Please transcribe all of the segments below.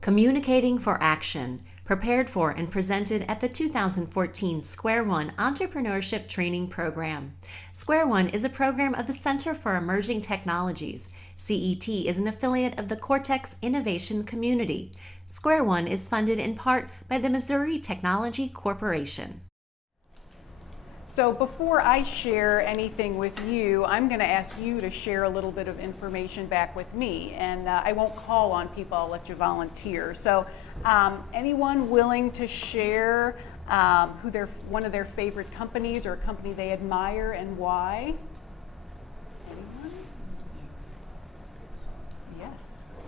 Communicating for Action, prepared for and presented at the 2014 Square One Entrepreneurship Training Program. Square One is a program of the Center for Emerging Technologies. CET is an affiliate of the Cortex Innovation Community. Square One is funded in part by the Missouri Technology Corporation. So before I share anything with you, I'm going to ask you to share a little bit of information back with me. And I won't call on people, I'll let you volunteer. So anyone willing to share one of their favorite companies or a company they admire and why? Anyone? Yes.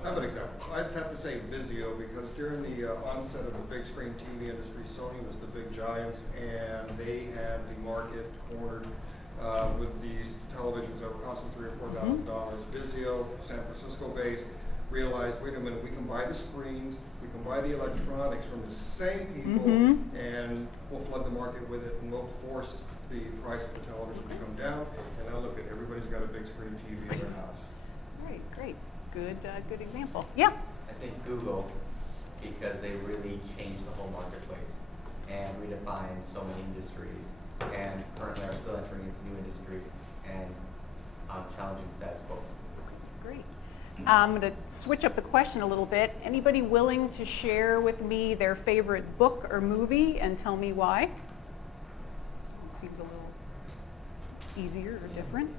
I have an example. I'd have to say Vizio, because during the onset of the big screen TV industry, Sony was the big giant, and they had the market cornered with these televisions that were costing $3,000 or $4,000. Vizio, San Francisco based, realized, wait a minute, we can buy the screens, we can buy the electronics from the same people, and we'll flood the market with it, and we'll force the price of the television to come down. And now look at everybody's got a big screen TV in their house. Great, great. Good example. Yeah. I think Google, because they really changed the whole marketplace and redefined so many industries, and currently are still entering into new industries and challenging the status quo. Great. I'm going to switch up the question a little bit. Anybody willing to share with me their favorite book or movie and tell me why? It seems a little easier or different.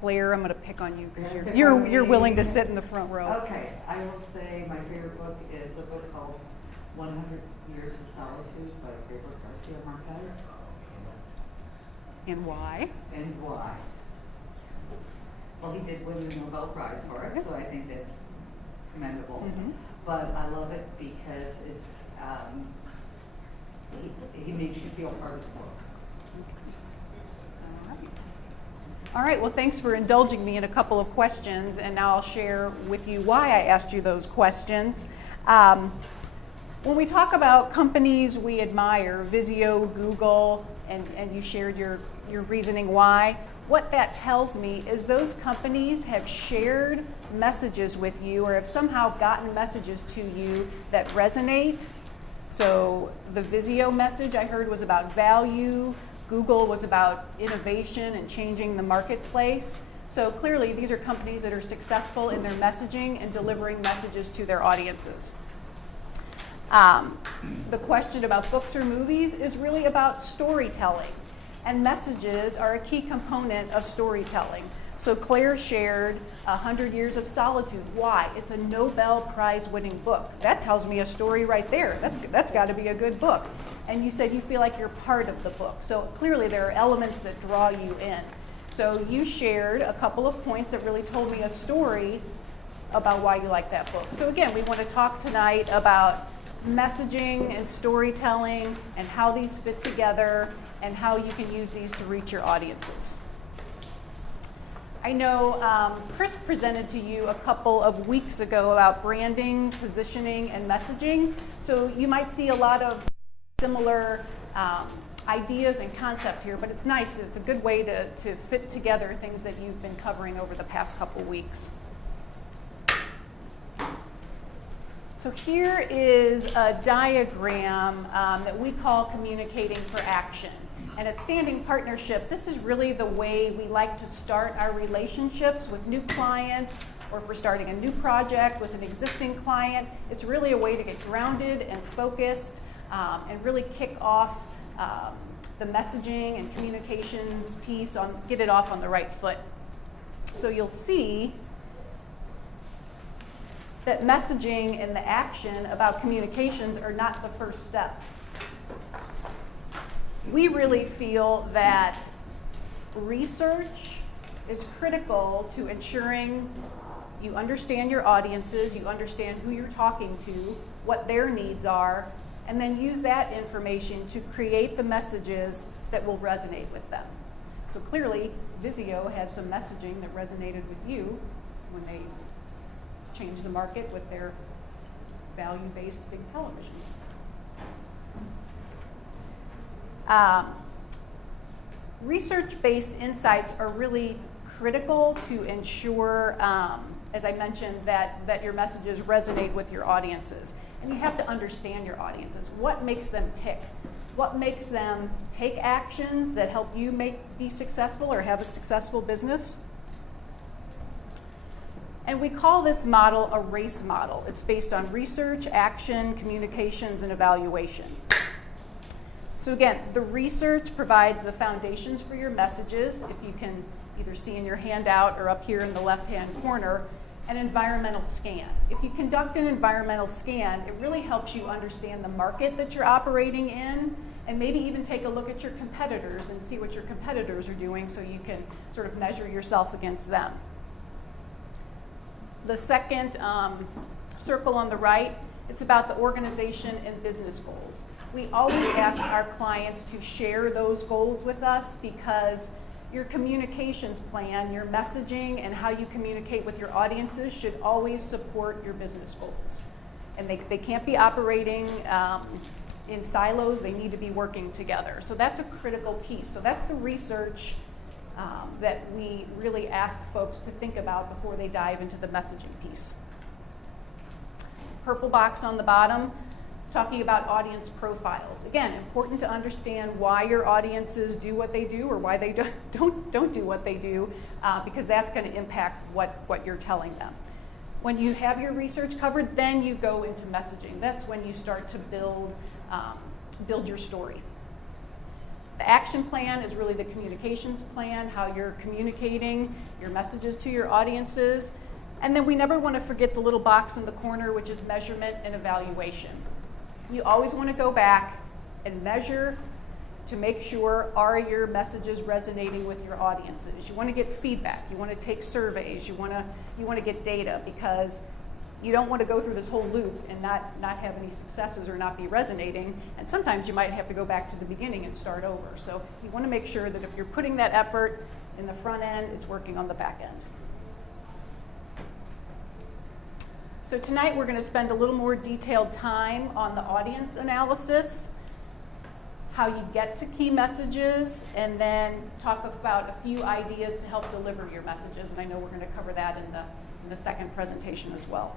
Claire, I'm going to pick on you because you're willing to sit in the front row. Okay, I will say my favorite book is a book called 100 Years of Solitude by Gabriel Garcia Marquez. And why? And why? Well, he did win the Nobel Prize for it, so I think that's commendable. But I love it because it's he makes you feel part of the book. All right, well, thanks for indulging me in a couple of questions, and now I'll share with you why I asked you those questions. When we talk about companies we admire, Vizio, Google, and you shared your reasoning why, what that tells me is those companies have shared messages with you or have somehow gotten messages to you that resonate. So the Vizio message I heard was about value. Google was about innovation and changing the marketplace. So clearly these are companies that are successful in their messaging and delivering messages to their audiences. The question about books or movies is really about storytelling, and messages are a key component of storytelling. So Claire shared 100 Years of Solitude. Why? It's a Nobel Prize winning book. That tells me a story right there. That's got to be a good book. And you said you feel like you're part of the book. So clearly there are elements that draw you in. So you shared a couple of points that really told me a story about why you like that book. So again, we want to talk tonight about messaging and storytelling and how these fit together and how you can use these to reach your audiences. I know Chris presented to you a couple of weeks ago about branding, positioning, and messaging. So you might see a lot of similar ideas and concepts here, but it's nice. It's a good way to fit together things that you've been covering over the past couple weeks. So here is a diagram that we call Communicating for Action. And at Standing Partnership, this is really the way we like to start our relationships with new clients, or if we're starting a new project with an existing client. It's really a way to get grounded and focused and really kick off the messaging and communications piece, get it off on the right foot. So you'll see that messaging and the action about communications are not the first steps. We really feel that research is critical to ensuring you understand your audiences, you understand who you're talking to, what their needs are, and then use that information to create the messages that will resonate with them. So clearly, Vizio had some messaging that resonated with you when they changed the market with their value-based big televisions. Research-based insights are really critical to ensure as I mentioned, that your messages resonate with your audiences. And you have to understand your audiences. What makes them tick? What makes them take actions that help you be successful or have a successful business? And we call this model a RACE model. It's based on research, action, communications, and evaluation. So again, the research provides the foundations for your messages. If you can either see in your handout or up here in the left-hand corner, an environmental scan. If you conduct an environmental scan, it really helps you understand the market that you're operating in, and maybe even take a look at your competitors and see what your competitors are doing so you can sort of measure yourself against them. The second circle on the right, it's about the organization and business goals. We always ask our clients to share those goals with us because your communications plan, your messaging, and how you communicate with your audiences should always support your business goals. And they can't be operating in silos, they need to be working together. So that's a critical piece. So that's the research that we really ask folks to think about before they dive into the messaging piece. Purple box on the bottom, talking about audience profiles. Again, important to understand why your audiences do what they do or why they don't do what they do, because that's going to impact what you're telling them. When you have your research covered, then you go into messaging. That's when you start to build your story. The action plan is really the communications plan, how you're communicating your messages to your audiences. And then we never want to forget the little box in the corner, which is measurement and evaluation. You always want to go back and measure to make sure, are your messages resonating with your audiences? You want to get feedback. You want to take surveys. You want to get data, because you don't want to go through this whole loop and not have any successes or not be resonating. And sometimes you might have to go back to the beginning and start over. So you want to make sure that if you're putting that effort in the front end, it's working on the back end. So tonight we're going to spend a little more detailed time on the audience analysis, how you get to key messages, and then talk about a few ideas to help deliver your messages. And I know we're going to cover that in the second presentation as well.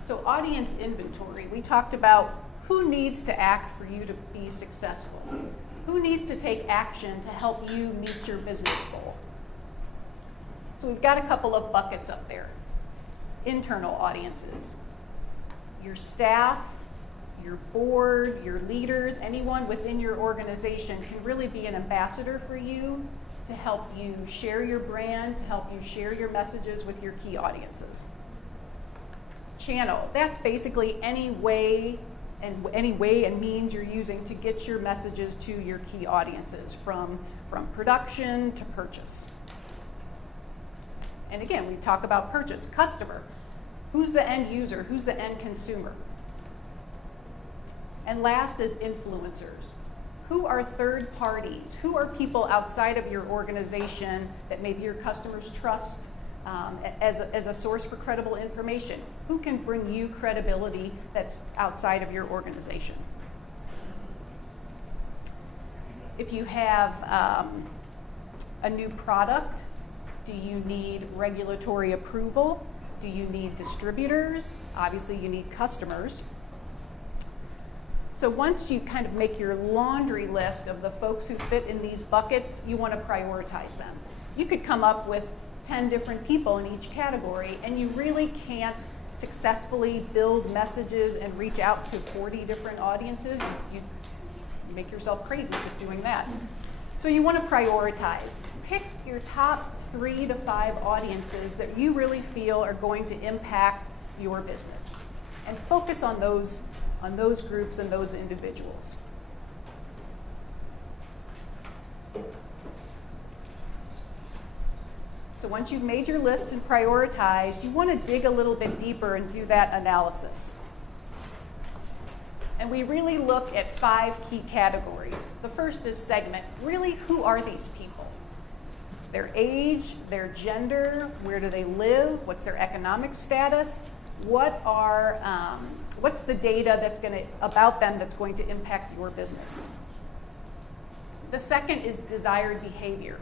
So audience inventory, we talked about who needs to act for you to be successful. Who needs to take action to help you meet your business goal? So we've got a couple of buckets up there. Internal audiences. Your staff, your board, your leaders, anyone within your organization can really be an ambassador for you to help you share your brand, to help you share your messages with your key audiences. Channel, that's basically any way and means you're using to get your messages to your key audiences, from production to purchase. And again, we talk about purchase. Customer, who's the end user? Who's the end consumer? And last is influencers. Who are third parties? Who are people outside of your organization that maybe your customers trust as a source for credible information? Who can bring you credibility that's outside of your organization? If you have a new product, do you need regulatory approval? Do you need distributors? Obviously, you need customers. So once you kind of make your laundry list of the folks who fit in these buckets, you want to prioritize them. You could come up with 10 different people in each category, and you really can't successfully build messages and reach out to 40 different audiences. You make yourself crazy just doing that. So you want to prioritize. Pick your top 3 to 5 audiences that you really feel are going to impact your business, and focus on those groups and those individuals. So once you've made your list and prioritized, you want to dig a little bit deeper and do that analysis. And we really look at 5 key categories. The first is segment. Really, who are these people? Their age, their gender, where do they live, what's their economic status, what's the data about them that's going to impact your business? The second is desired behavior.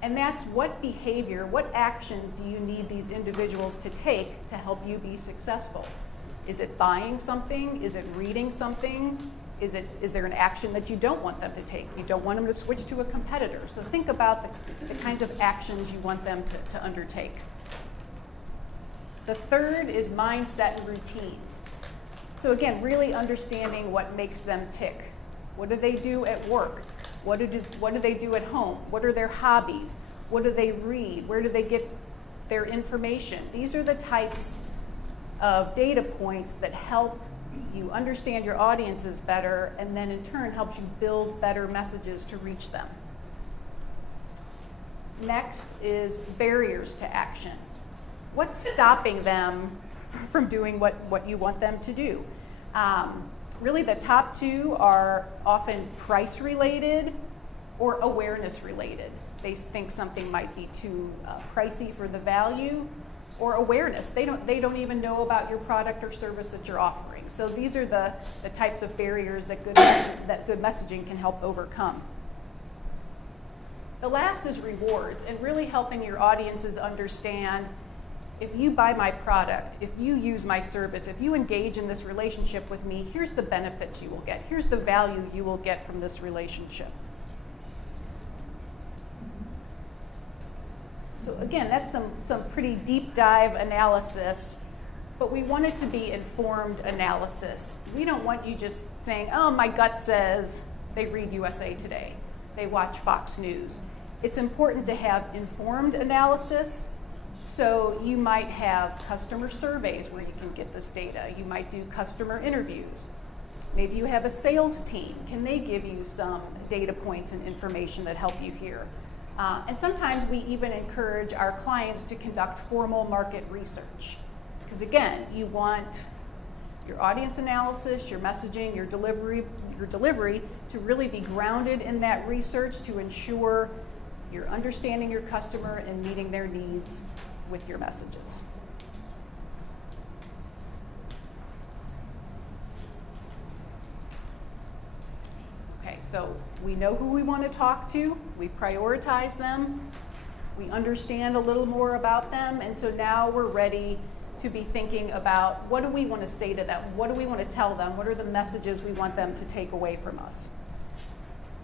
And that's what behavior, what actions do you need these individuals to take to help you be successful? Is it buying something? Is it reading something? Is there an action that you don't want them to take? You don't want them to switch to a competitor. So think about the kinds of actions you want them to undertake. The third is mindset and routines. So again, really understanding what makes them tick. What do they do at work? What do they do at home? What are their hobbies? What do they read? Where do they get their information? These are the types of data points that help you understand your audiences better, and then in turn helps you build better messages to reach them. Next is barriers to action. What's stopping them from doing what you want them to do? Really, the top two are often price related or awareness related. They think something might be too pricey for the value, or awareness. They don't even know about your product or service that you're offering. So these are the types of barriers that good messaging can help overcome. The last is rewards, and really helping your audiences understand, if you buy my product, if you use my service, if you engage in this relationship with me, here's the benefits you will get. Here's the value you will get from this relationship. So again, that's some pretty deep dive analysis, but we want it to be informed analysis. We don't want you just saying, oh, my gut says they read USA Today, they watch Fox News. It's important to have informed analysis. So you might have customer surveys where you can get this data. You might do customer interviews. Maybe you have a sales team. Can they give you some data points and information that help you here? And sometimes we even encourage our clients to conduct formal market research. Because again, you want your audience analysis, your messaging, your delivery to really be grounded in that research to ensure you're understanding your customer and meeting their needs with your messages. Okay, so we know who we want to talk to, we prioritize them, we understand a little more about them, and so now we're ready to be thinking about, what do we want to say to them? What do we want to tell them? What are the messages we want them to take away from us?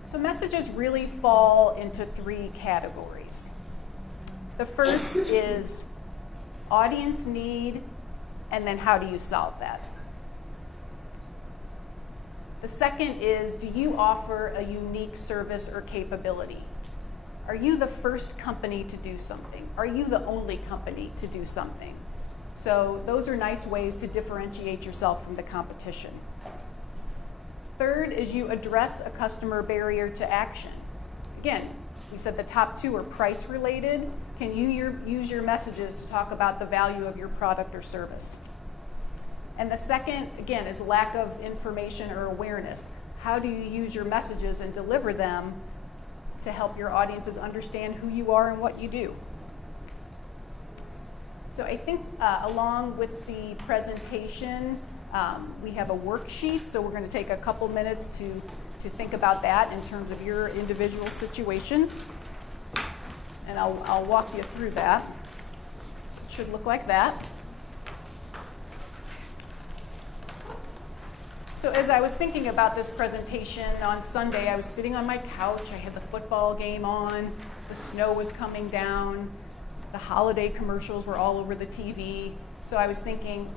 So messages really fall into three categories. The first is audience need, and then how do you solve that? The second is, do you offer a unique service or capability? Are you the first company to do something? Are you the only company to do something? So those are nice ways to differentiate yourself from the competition. Third is, you address a customer barrier to action. Again, we said the top two are price related. Can you use your messages to talk about the value of your product or service? And the second, again, is lack of information or awareness. How do you use your messages and deliver them to help your audiences understand who you are and what you do? So I think along with the presentation, we have a worksheet, so we're going to take a couple minutes to think about that in terms of your individual situations. And I'll walk you through that. It should look like that. So as I was thinking about this presentation on Sunday, I was sitting on my couch, I had the football game on, the snow was coming down, the holiday commercials were all over the TV. So I was thinking,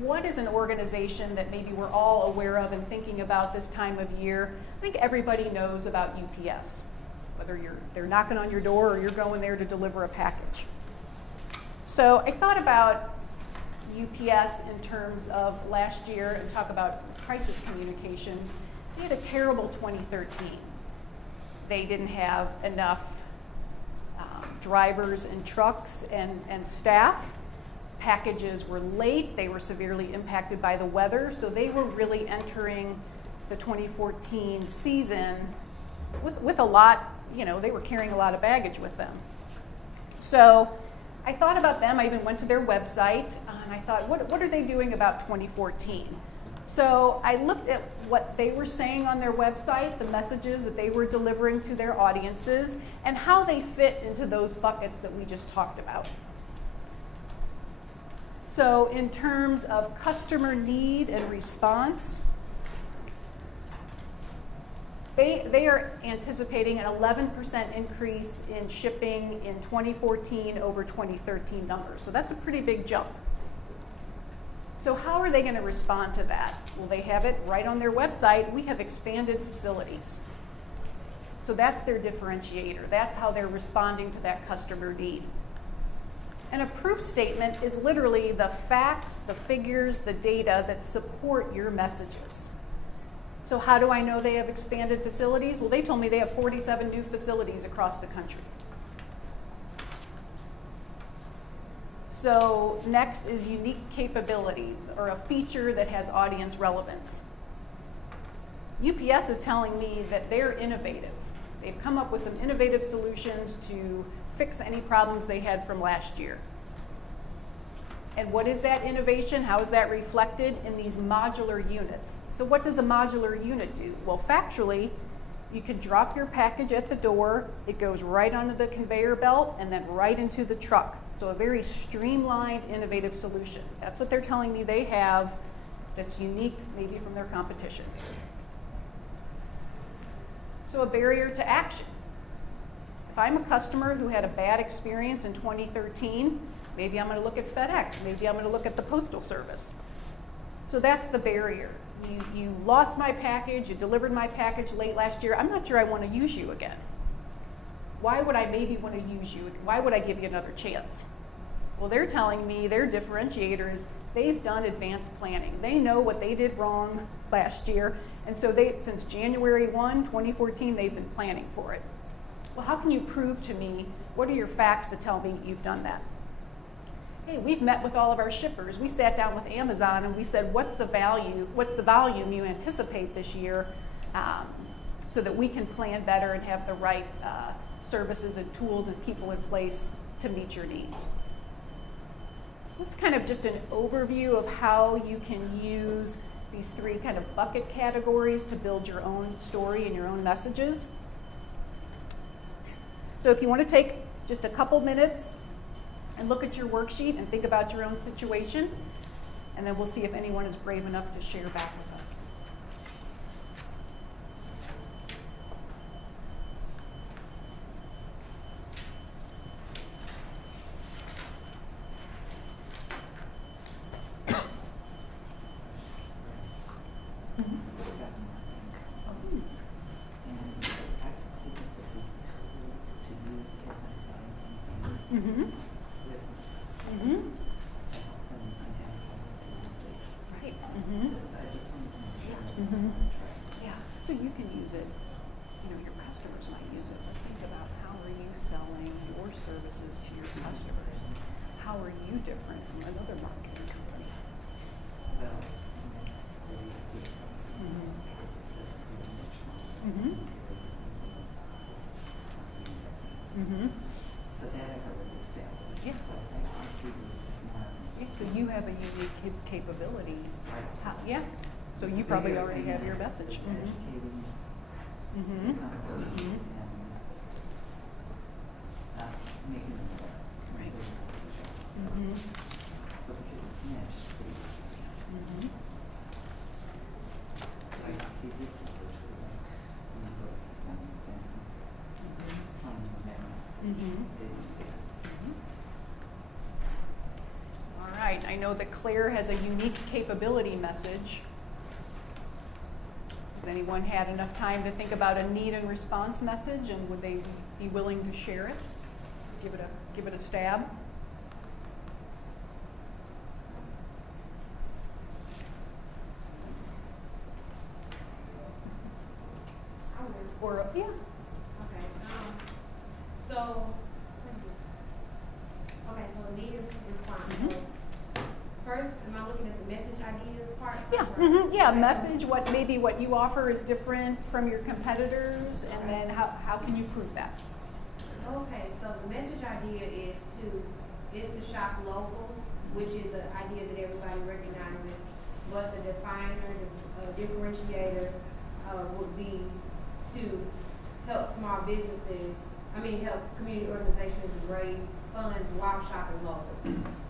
what is an organization that maybe we're all aware of and thinking about this time of year? I think everybody knows about UPS, whether they're knocking on your door or you're going there to deliver a package. So I thought about UPS in terms of last year and talk about crisis communications. They had a terrible 2013. They didn't have enough drivers and trucks and staff. Packages were late. They were severely impacted by the weather. So they were really entering the 2014 season with a lot, they were carrying a lot of baggage with them. So I thought about them. I even went to their website and I thought, what are they doing about 2014? So I looked at what they were saying on their website, the messages that they were delivering to their audiences, and how they fit into those buckets that we just talked about. So in terms of customer need and response, they are anticipating an 11% increase in shipping in 2014 over 2013 numbers. So that's a pretty big jump. So how are they going to respond to that? Well, they have it right on their website. We have expanded facilities. So that's their differentiator. That's how they're responding to that customer need. And a proof statement is literally the facts, the figures, the data that support your messages. So how do I know they have expanded facilities? Well, they told me they have 47 new facilities across the country. So next is unique capability, or a feature that has audience relevance. UPS is telling me that they're innovative. They've come up with some innovative solutions to fix any problems they had from last year. And what is that innovation? How is that reflected in these modular units? So what does a modular unit do? Well, factually, you can drop your package at the door, it goes right onto the conveyor belt, and then right into the truck. So a very streamlined, innovative solution. That's what they're telling me they have that's unique maybe from their competition. So a barrier to action. If I'm a customer who had a bad experience in 2013, maybe I'm going to look at FedEx, maybe I'm going to look at the Postal Service. So that's the barrier. You lost my package, you delivered my package late last year, I'm not sure I want to use you again. Why would I maybe want to use you? Why would I give you another chance? Well, they're telling me their differentiators, they've done advanced planning. They know what they did wrong last year, and so since January 1, 2014, they've been planning for it. Well, how can you prove to me, what are your facts to tell me you've done that? Hey, we've met with all of our shippers. We sat down with Amazon and we said, what's the volume you anticipate this year, so that we can plan better and have the right services and tools and people in place to meet your needs. So it's kind of just an overview of how you can use these three kind of bucket categories to build your own story and your own messages. So if you want to take just a couple minutes and look at your worksheet and think about your own situation, and then we'll see if anyone is brave enough to share back with us. Yeah, so you can use it, your customers might use it, but think about how are you selling your services to your customers? How are you different from another marketing company? Well, that's really a good concept, because it's a pretty niche market. So that I've already established. Yeah. But I see this as more. Yeah, so you have a unique capability. Right. Yeah, so you probably already have your message. It's educating Mhm. the companies and making them aware. Right. So, Mhm. but because it's niche, pretty easy. So I can see this as a tool in the books and then finding that message is big. All right, I know that Claire has a unique capability message. Has anyone had enough time to think about a need and response message, and would they be willing to share it? Give it a stab. Or yeah. Okay, so the need response. So first, am I looking at the message ideas part? Yeah, Or- yeah, okay, message, what you offer is different from your competitors, and then how can you prove that? Okay, so the message idea is to shop local, which is an idea that everybody recognizes. but the definer, the differentiator, would be to help small businesses, help community organizations raise funds while shopping local.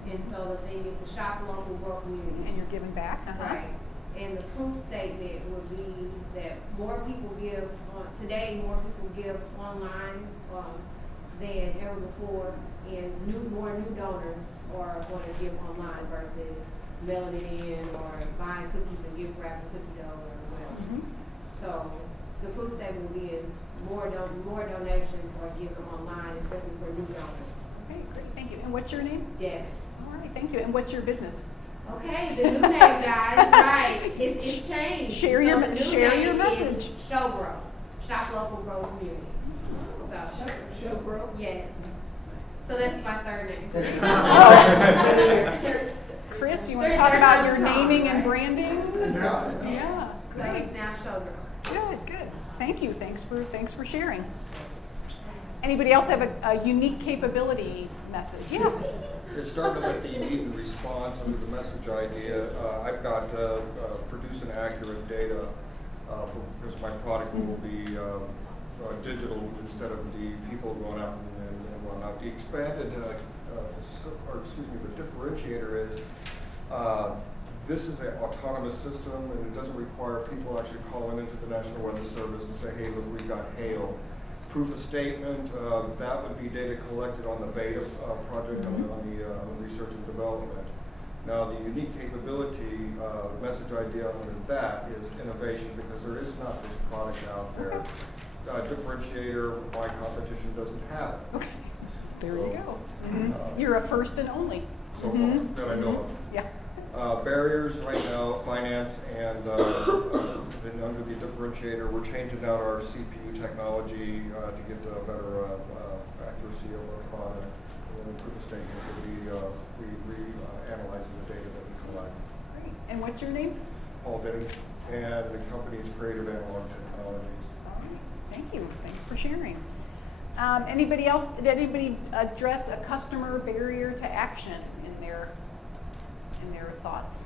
And so the thing is to shop local, grow community. And you're giving back? Right. And the proof statement would be that more people give, today more people give online than ever before, and more new donors are going to give online versus mailing it in or buying cookies and gift wrap and cookie dough or whatever. So the proof statement will be more donations are given online, especially for new donors. Okay, great, thank you. And what's your name? Yes. All right, thank you. And what's your business? Okay, the new name, guys, right? It's changed. Share So your- the new share your name is message. Show Grow, Shop Local, Grow Community. So Show Grow? yes. So that's my third name. Chris, you want to talk about your naming and branding? Yeah. Yeah, So great. it's now Show Grow. Good, good. Thank you. Thanks for sharing. Anybody else have a unique capability message? Yeah. It's starting to let the immediate response under the message idea. I've got produce an accurate data because my product will be digital instead of the people going out and whatnot. The expanded, the differentiator is this is an autonomous system and it doesn't require people actually calling into the National Weather Service and say, hey, look, we've got hail. Proof of statement, that would be data collected on the beta project on the research and development. Now the unique capability message idea under that is innovation because there is not this product out there. Differentiator, my competition doesn't have it. Okay. There So, you go. You're a first and only. So far that I know of. Yeah. Barriers right now, finance, and then under the differentiator, we're changing out our CPU technology to get better accuracy of our product. And then proof of statement would be analyzing the data that we collect. Great. And what's your name? Paul Denning, and the company is Creative Analog Technologies. All right. Thank you. Thanks for sharing. Anybody else? Did anybody address a customer barrier to action in their thoughts?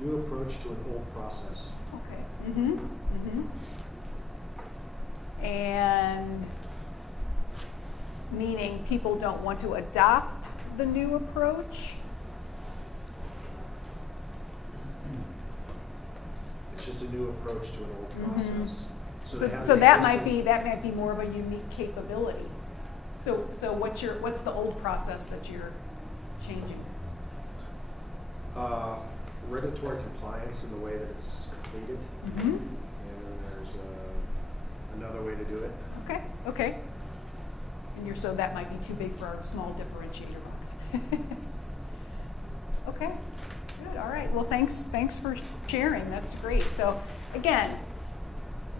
New approach to an old process. Okay. And meaning people don't want to adopt the new approach? It's just a new approach to an old process. they have So an that existing- might be more of a unique capability. So what's the old process that you're changing? Regulatory compliance in the way that it's completed, Mm-hmm. and then there's another way to do it. Okay. And so that might be too big for our small differentiator box. Okay, good, all right. Well, thanks for sharing, that's great. So again,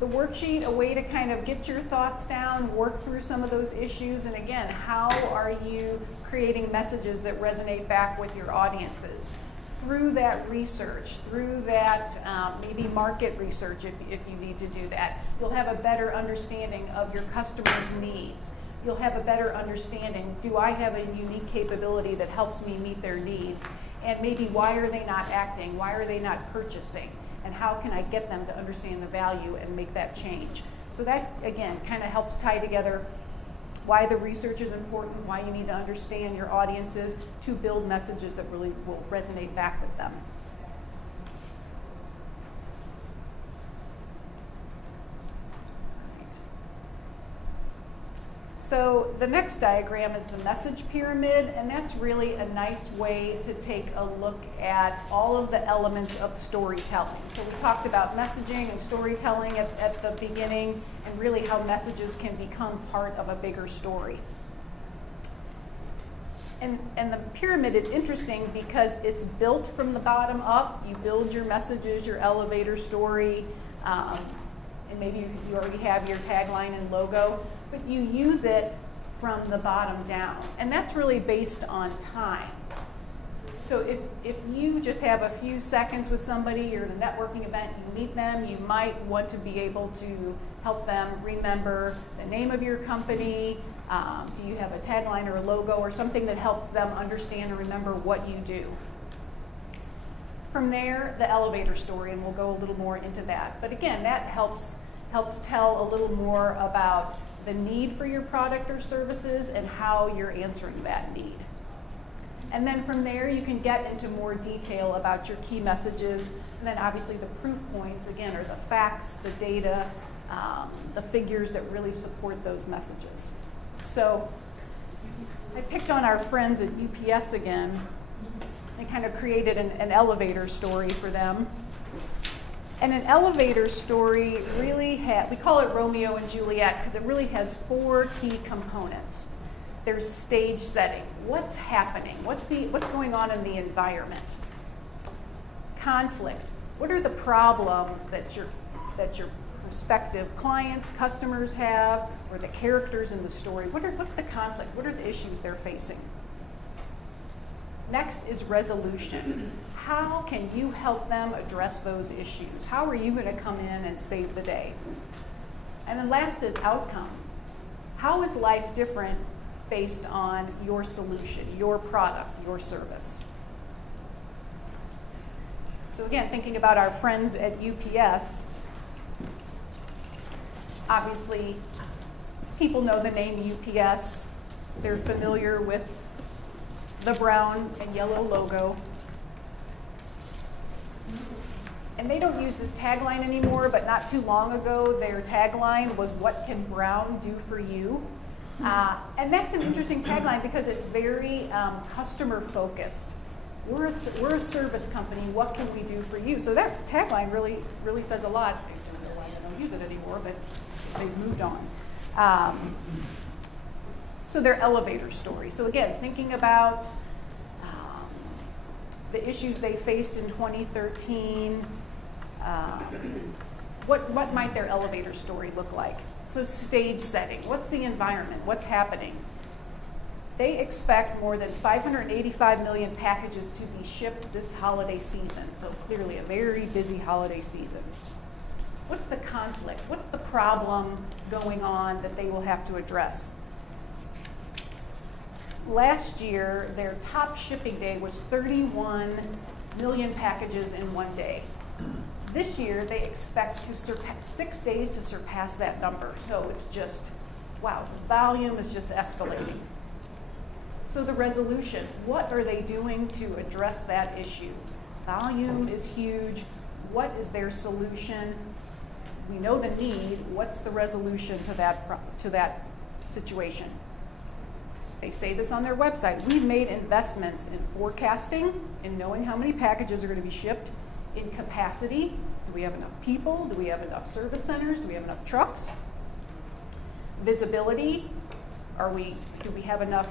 the worksheet, a way to kind of get your thoughts down, work through some of those issues, and again, how are you creating messages that resonate back with your audiences? Through that research, through that maybe market research if you need to do that, you'll have a better understanding of your customers' needs. You'll have a better understanding, do I have a unique capability that helps me meet their needs? And maybe why are they not acting? Why are they not purchasing? And how can I get them to understand the value and make that change? So that, again, kind of helps tie together why the research is important, why you need to understand your audiences to build messages that really will resonate back with them. So the next diagram is the message pyramid, and that's really a nice way to take a look at all of the elements of storytelling. So we talked about messaging and storytelling at the beginning, and really how messages can become part of a bigger story. And the pyramid is interesting because it's built from the bottom up. You build your messages, your elevator story, and maybe you already have your tagline and logo, but you use it from the bottom down. And that's really based on time. So if you just have a few seconds with somebody, you're at a networking event, you meet them, you might want to be able to help them remember the name of your company. Do you have a tagline or a logo or something that helps them understand and remember what you do? From there, the elevator story, and we'll go a little more into that. But again, that helps tell a little more about the need for your product or services and how you're answering that need. And then from there, you can get into more detail about your key messages. And then obviously the proof points, again, are the facts, the data, the figures that really support those messages. So I picked on our friends at UPS again. I kind of created an elevator story for them. And an elevator story really we call it Romeo and Juliet because it really has 4 key components. There's stage setting. What's happening? What's going on in the environment? Conflict. What are the problems that your prospective clients, customers have, or the characters in the story? What's the conflict? What are the issues they're facing? Next is resolution. How can you help them address those issues? How are you going to come in and save the day? And then last is outcome. How is life different based on your solution, your product, your service? So again, thinking about our friends at UPS, obviously people know the name UPS. They're familiar with the brown and yellow logo. And they don't use this tagline anymore, but not too long ago, their tagline was, "What can Brown do for you?" And that's an interesting tagline because it's very customer focused. We're a service company. What can we do for you? So that tagline really says a lot. They don't use it anymore, but they've moved on. So their elevator story. So again, thinking about the issues they faced in 2013, what might their elevator story look like? So stage setting, what's the environment, what's happening? They expect more than 585 million packages to be shipped this holiday season, so clearly a very busy holiday season. What's the conflict? What's the problem going on that they will have to address? Last year, their top shipping day was 31 million packages in one day. This year, they expect to surpass 6 days to surpass that number. So it's just, wow, the volume is just escalating. So the resolution, what are they doing to address that issue? Volume is huge. What is their solution? We know the need. What's the resolution to that situation? They say this on their website. We've made investments in forecasting, in knowing how many packages are going to be shipped, in capacity. Do we have enough people? Do we have enough service centers? Do we have enough trucks? Visibility. Do we have enough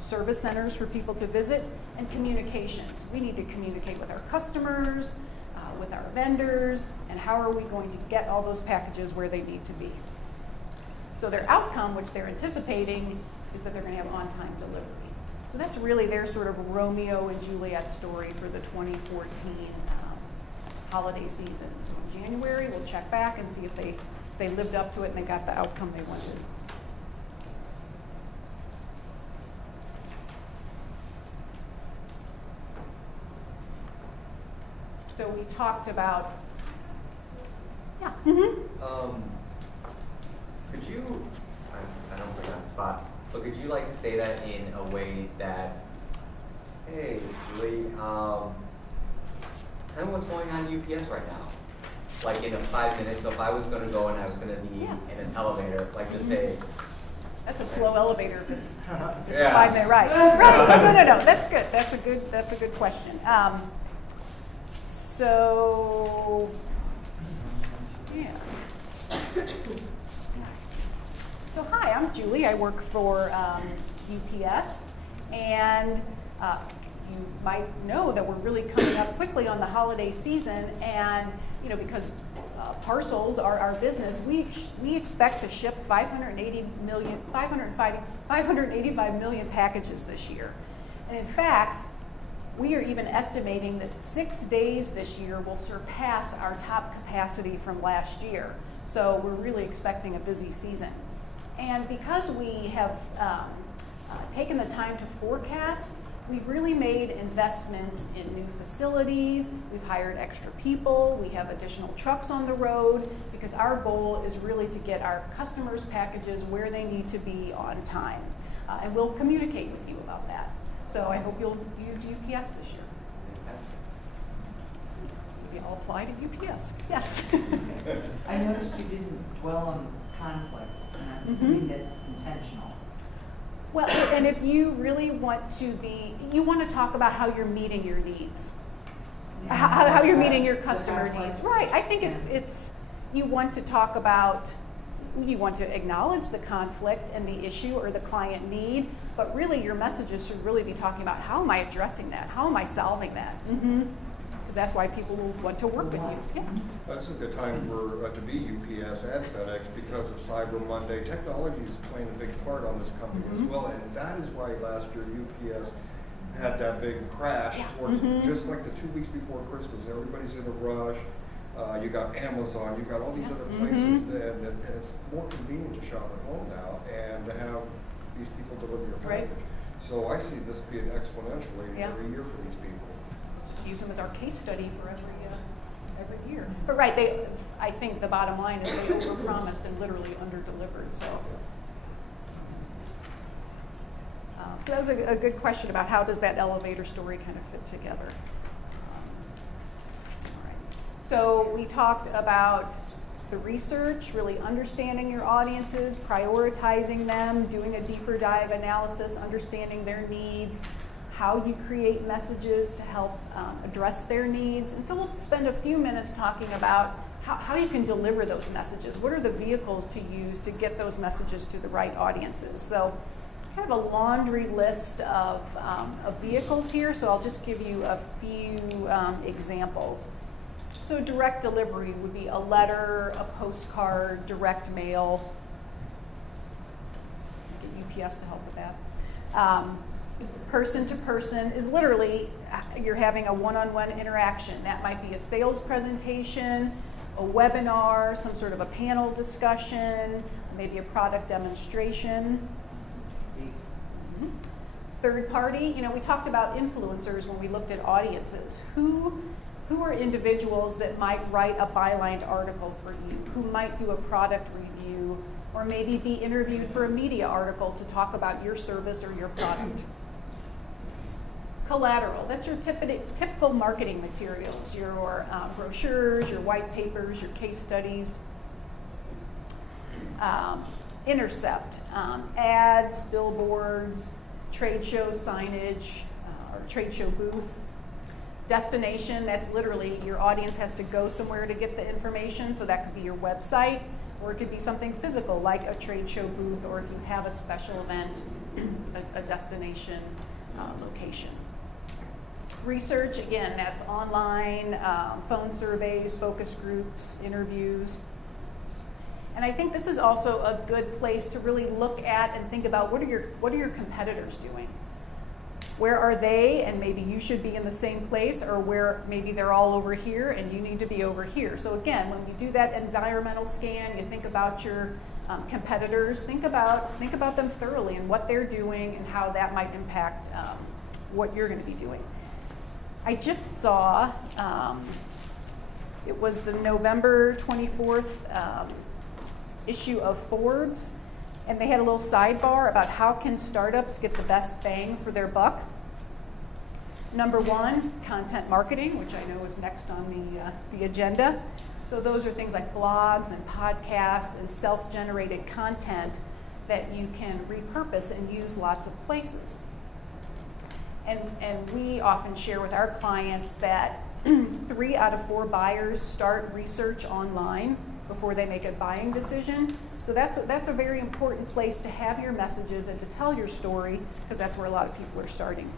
service centers for people to visit? And communications. We need to communicate with our customers, with our vendors, and how are we going to get all those packages where they need to be? So their outcome, which they're anticipating, is that they're going to have on-time delivery. So that's really their sort of Romeo and Juliet story for the 2014 holiday season. So in January, we'll check back and see if they lived up to it and they got the outcome they wanted. So we talked about, yeah. Mm-hmm. Could you, I don't put you on the spot, but could you like say that in a way that, hey, Julie, tell me what's going on in UPS right now? Like in 5 minutes, so if I was gonna go and I was gonna be in an elevator, like just say. That's a slow elevator if it's a Yeah. 5-minute ride. Right, no, that's good. That's a good question. So, yeah. So hi, I'm Julie. I work for UPS, and you might know that we're really coming up quickly on the holiday season, and because parcels are our business, we expect to ship 585 million packages this year, and in fact, we are even estimating that 6 days this year will surpass our top capacity from last year. So we're really expecting a busy season. And because we have taken the time to forecast, we've really made investments in new facilities, we've hired extra people, we have additional trucks on the road, because our goal is really to get our customers' packages where they need to be on time. And we'll communicate with you about that. So I hope you'll use UPS this year. Fantastic. We all apply to UPS, yes. I noticed you didn't dwell on conflict, and I'm assuming that's intentional. Well, and if you really want to be, you want to talk about how you're meeting your needs. How you're meeting your customer needs. Right, I think it's, you want to talk about, you want to acknowledge the conflict and the issue or the client need, but really your messages should really be talking about how am I addressing that? How am I solving that? Because that's why people will want to work with you. Yeah. This is the time for, to be UPS and FedEx because of Cyber Monday. Technology is playing a big part on this company as well, and that is why last year UPS had that big crash towards, just like the 2 weeks before Christmas. Everybody's in a rush. You got Amazon, you got all these other places, and it's more convenient to shop at home now and to have these people deliver your Right. package. So I see this being exponentially Yeah. every year for these people. Just use them as our case study for every year. But right, I think the bottom line is they overpromised and literally underdelivered. So, so that was a good question about how does that elevator story kind of fit together. All right. So we talked about the research, really understanding your audiences, prioritizing them, doing a deeper dive analysis, understanding their needs, how you create messages to help address their needs. And so we'll spend a few minutes talking about how you can deliver those messages. What are the vehicles to use to get those messages to the right audiences? So kind of a laundry list of vehicles here, so I'll just give you a few examples. So direct delivery would be a letter, a postcard, direct mail. Get UPS to help with that. Person to person is literally, you're having a one-on-one interaction. That might be a sales presentation, a webinar, some sort of a panel discussion, maybe a product demonstration. Third party, we talked about influencers when we looked at audiences. Who are individuals that might write a bylined article for you, who might do a product review, or maybe be interviewed for a media article to talk about your service or your product. Collateral, that's your typical marketing materials, your brochures, your white papers, your case studies. Intercept, ads, billboards, trade show signage, or trade show booth. Destination, that's literally your audience has to go somewhere to get the information, so that could be your website, or it could be something physical like a trade show booth, or if you have a special event, a destination location. Research, again, that's online, phone surveys, focus groups, interviews. And I think this is also a good place to really look at and think about what are your competitors doing? Where are they, and maybe you should be in the same place, or where maybe they're all over here and you need to be over here. So again, when you do that environmental scan, you think about your competitors, think about them thoroughly and what they're doing and how that might impact what you're going to be doing. I just saw, it was the November 24th issue of Forbes, and they had a little sidebar about how can startups get the best bang for their buck. Number one, content marketing, which I know is next on the agenda. So those are things like blogs and podcasts and self-generated content that you can repurpose and use lots of places. And we often share with our clients that 3 out of 4 buyers start research online before they make a buying decision. So that's a very important place to have your messages and to tell your story, because that's where a lot of people are starting.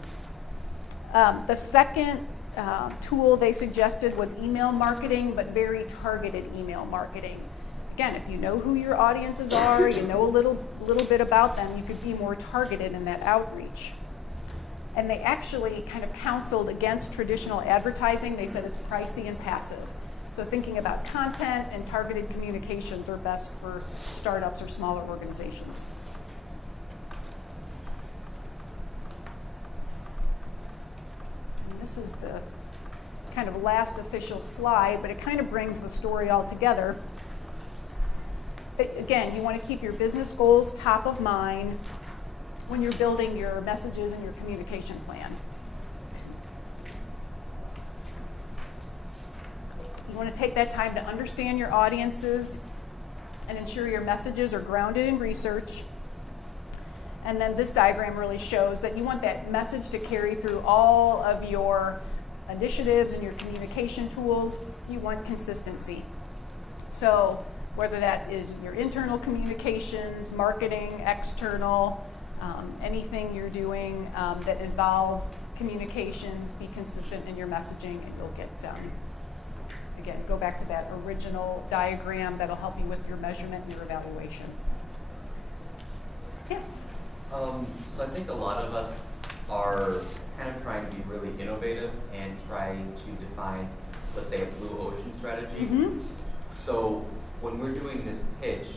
The second tool they suggested was email marketing, but very targeted email marketing. Again, if you know who your audiences are, you know a little bit about them, you could be more targeted in that outreach. And they actually kind of counseled against traditional advertising. They said it's pricey and passive. So thinking about content and targeted communications are best for startups or smaller organizations. This is the kind of last official slide, but it kind of brings the story all together. Again, you want to keep your business goals top of mind when you're building your messages and your communication plan. You want to take that time to understand your audiences and ensure your messages are grounded in research. And then this diagram really shows that you want that message to carry through all of your initiatives and your communication tools. You want consistency. So whether that is your internal communications, marketing, external, anything you're doing that involves communications, be consistent in your messaging and you'll get done. Again, go back to that original diagram that'll help you with your measurement and your evaluation. Yes? So I think a lot of us are kind of trying to be really innovative and trying to define, let's say, a blue ocean strategy. Mm-hmm. So when we're doing this pitch,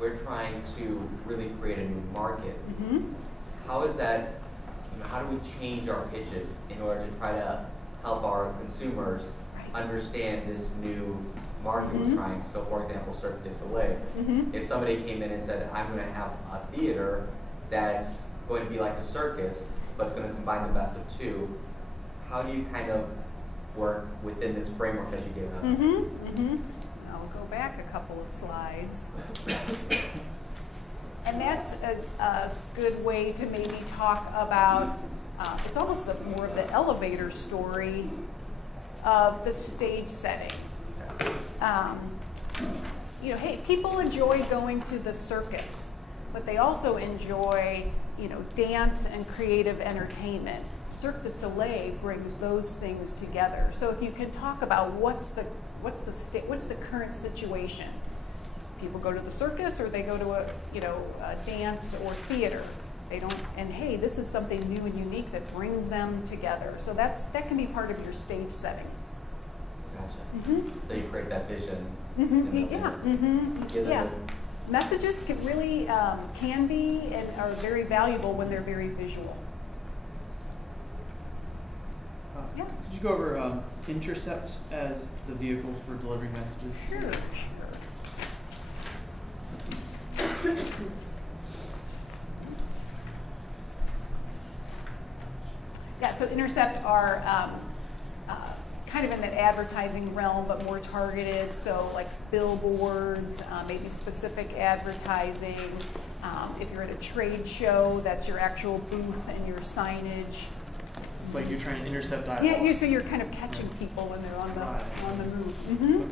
we're trying to really create a new market. Mm-hmm. How is that, how do we change our pitches in order to try to help our consumers understand this new market Mm-hmm. we're trying? So for example, Cirque du Soleil. Mm-hmm. If somebody came in and said, I'm going to have a theater that's going to be like a circus, but it's going to combine the best of two, how do you kind of work within this framework that you gave us? Mm-hmm. Mm-hmm. I'll go back a couple of slides. And that's a good way to maybe talk about, it's almost more of the elevator story of the stage setting. You know, hey, people enjoy going to the circus, but they also enjoy, you know, dance and creative entertainment. Cirque du Soleil brings those things together. So if you could talk about what's the current situation. People go to the circus or they go to a dance or theater. They don't, and hey, this is something new and unique that brings them together. So that can be part of your stage setting. Gotcha. Mm-hmm. So you create that vision. Mm-hmm. in the- Yeah. Mm-hmm. give them Yeah. the- Messages can really can be and are very valuable when they're very visual. Yeah. Could you go over Intercept as the vehicle for delivering messages? Sure. Yeah, so Intercept are kind of in that advertising realm, but more targeted. So like billboards, maybe specific advertising. If you're at a trade show, that's your actual booth and your signage. It's like you're trying to intercept eyeballs. Yeah, so you're kind of catching people when they're on the move. Mm-hmm.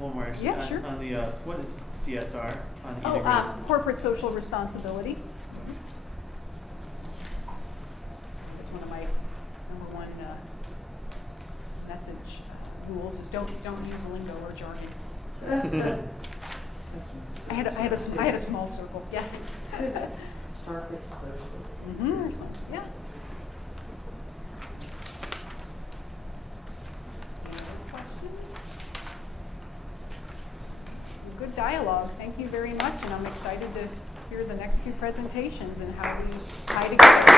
One more actually. Yeah, sure. On the what is CSR on the Oh, integrated? corporate social responsibility. It's one of my number one message rules is don't use lingo or jargon. I had a small circle. Yes. Start with social. Mm-hmm. Yeah. Any other questions? Good dialogue. Thank you very much, and I'm excited to hear the next two presentations and how we tie together.